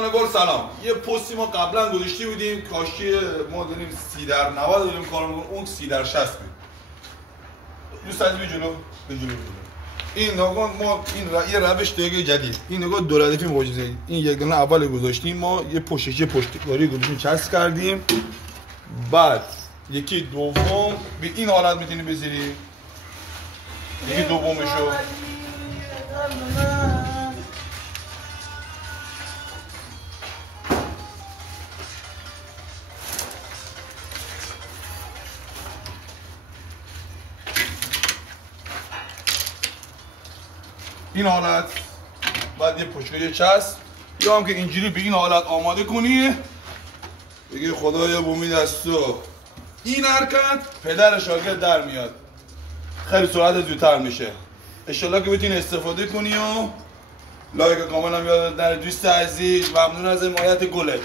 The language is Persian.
گل سلام. یه پستی ما قبلا گذاشته بودیم کاشی ما داریم 30 در 90 داریم کار میکنیم، اون 30 در 60 بود. دوست عزیز به جلو این نگاه ما این یه روش دیگه جدید. این نگاه دو ردیفی معجزه. این یک دونه اول گذاشتیم، ما یه پشتکاری گذاشتیم چسب کردیم، بعد یکی دوم به این حالت میتونی بذاری، یکی دومشو این حالت، بعد یه پشتکاری چسب، یا هم که اینجوری به این حالت آماده کنی بگی خدایا بومید از تو. این حرکت پدر شاگرد در میاد، خیلی سرعت زودتر میشه. انشالله که بتونی استفاده کنی و لایک کامل هم یادت نره. دوست عزیز ممنون از حمایت گلت.